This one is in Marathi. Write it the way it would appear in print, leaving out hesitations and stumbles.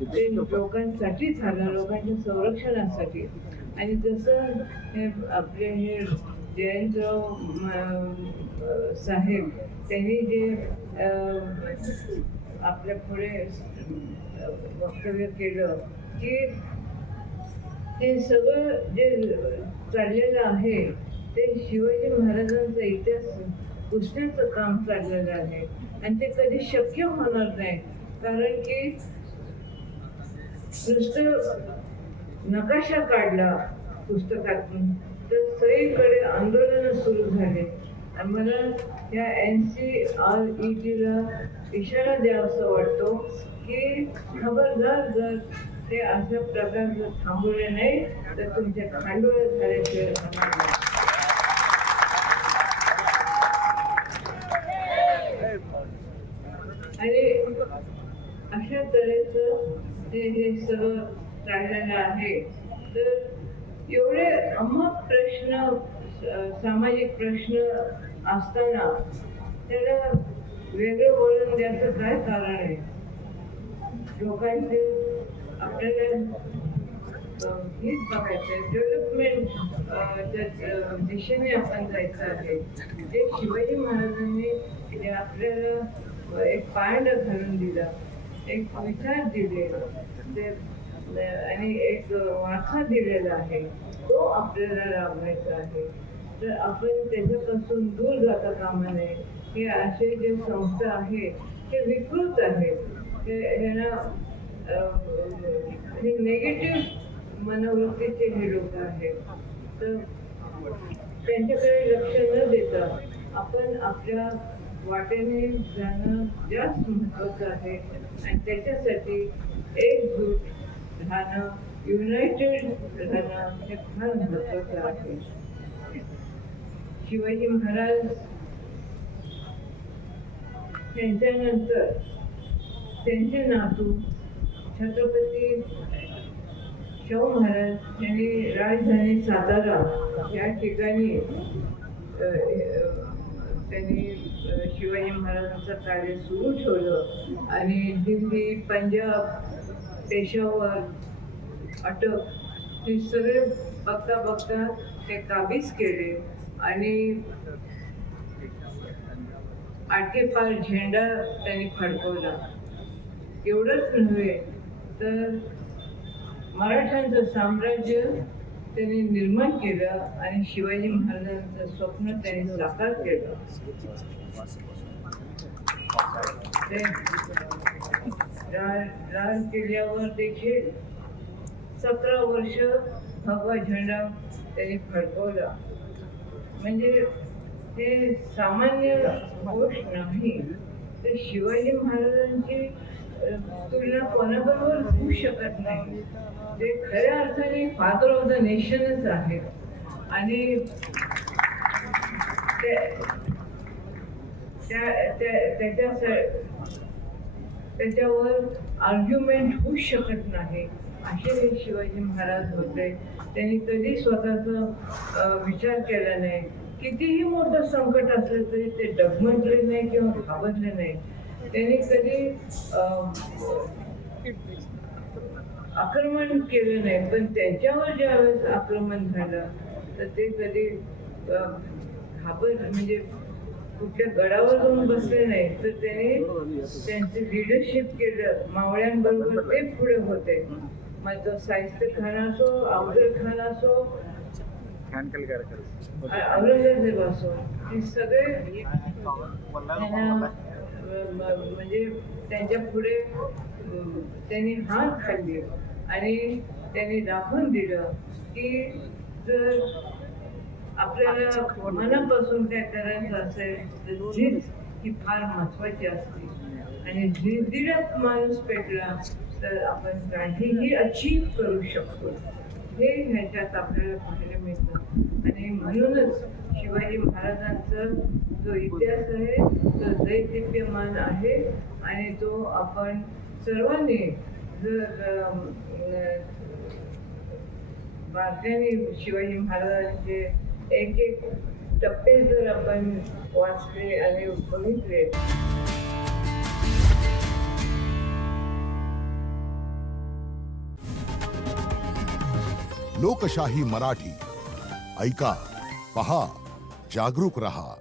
ते लोकांसाठी झालं, लोकांच्या संरक्षणासाठी. आणि जसं हे आपले हे जयंतराव साहेब त्यांनी जे आपल्या पुढे वक्तव्य केलं की हे सगळं जे चाललेलं आहे ते शिवाजी महाराजांचा इतिहास पुसण्याचं काम चाललेलं आहे आणि ते कधी शक्य होणार नाही. कारण की नुसतं नकाशा काढला पुस्तकातून तर सगळीकडे आंदोलन सुरू झाले. आणि मला या NCRETला इशारा द्यावासा वाटतो की खबरदार जर ते अशा प्रकारचं थांबवले नाही तर तुमच्या खांडोळ्या झाल्याशिवाय होणार नाही. आणि अशा तऱ्हेचं हे सगळं चाललेलं आहे. तर एवढे अमक प्रश्न, सामाजिक प्रश्न असताना त्याला वेगळं वळण द्यायचं काय कारण आहे? लोकांचे आपल्याला हेच बघायचं, डेव्हलपमेंट दिशेने आपण जायचं आहे. जे शिवाजी महाराजांनी आपल्याला एक पायंडा घालून दिला, एक विचार दिले आणि एक वारसा दिलेला आहे, तो आपल्याला राबवायचा आहे. तर आपण त्याच्यापासून दूर जाता कामा नये. हे असे जे संस्था आहे हे विकृत आहेत, हे निगेटिव्ह मनोवृत्तीचे हे लोक आहेत. तर त्यांच्याकडे लक्ष न देता आपण आपल्या वाटेने जाणं जास्त महत्वाचं आहे. आणि त्याच्यासाठी एकजूट राहणं, युनायटेड राहणं हे फार महत्वाचं आहे. शिवाजी महाराज त्यांच्यानंतर त्यांचे नातू छत्रपती शाहू महाराज यांनी राजधानी सातारा या ठिकाणी त्यांनी शिवाजी महाराजांचं कार्य सुरू ठेवलं. आणि दिल्ली, पंजाब, पेशावर, अटक हे सगळे बघता बघता ते काबीज केले. आणि आटकेपार झेंडा त्यांनी फडकवला. एवढंच नव्हे तर मराठ्यांचं साम्राज्य त्यांनी निर्माण केलं आणि शिवाजी महाराजांचं स्वप्न त्यांनी साकार केलं. लाल किल्ल्यावर देखील 17 वर्ष भगवा झेंडा त्यांनी फडकवला. म्हणजे हे सामान्य गोष्ट नाही. तर शिवाजी महाराजांची तुलना कोणाबरोबर होऊ शकत नाही. ते खऱ्या अर्थाने फादर ऑफ द नेशनच आहेत. आणि त्याच्यावर आर्ग्युमेंट होऊ शकत नाही असे हे शिवाजी महाराज होते. त्यांनी कधी स्वतःचा विचार केला नाही. कितीही मोठं संकट असलं तरी ते डगमगले नाही किंवा घाबरले नाही. त्यांनी कधी आक्रमण केलं नाही. पण त्यांच्यावर ज्यावेळेस आक्रमण झालं तर ते कधी म्हणजे कुठल्या गडावर जाऊन बसले नाही. तर त्यांनी त्यांचे लिडरशिप केलं. मावळ्यांबरोबर ते पुढे होते. मग तो शाहिस्ते खान असो, अफजल खान असो, औरंगजेब असो, हे सगळे त्यांना म्हणजे त्यांच्या पुढे त्यांनी हात खाल्ली. आणि त्यांनी दाखवून दिलं की जर आपल्याला मनापासून काय करायचं असेल तर झिज ही फार महत्वाची असते. आणि झिजदिलच माणूस पेटला तर आपण काहीही अचीव करू शकतो. हे ह्याच्यात आपल्याला पाहायला मिळतं. आणि म्हणूनच शिवाजी महाराजांचा जो इतिहास आहे तो दैदिप्यमान आहे. आणि तो आपण सर्वांनी जर भारतीयांनी शिवाजी महाराजांचे एक एक टप्पे जर आपण वाचले आणि बघितले लोकशाही मराठी ऐका, पहा, जागरूक रहा.